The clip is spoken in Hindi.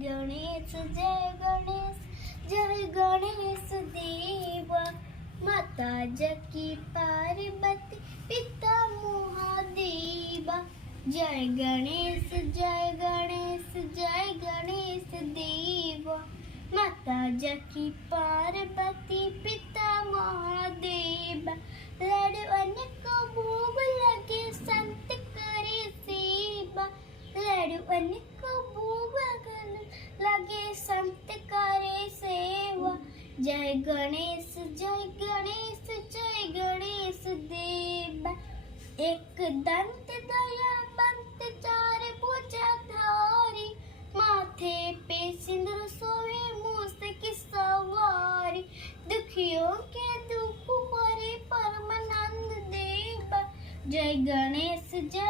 गणेश जय गणेश जय गणेश देवा। माता जकी पार्वती पिता महादेवा। जय गणेश जय गणेश जय गणेश देवा। माता जकी पार्वती पिता महादेवा। लड़वन को भोग लगे संत करे सेवा। लड़वन को भोग लगे संत करे सेवा। जय गणेश जय गणेश देवा। एक दंत दयावंत चार भुजा धारी। माथे पे सिंदूर सोए मूस की सवारी। दुखियों के दुख हरे परमानंद देवा। जय गणेश जय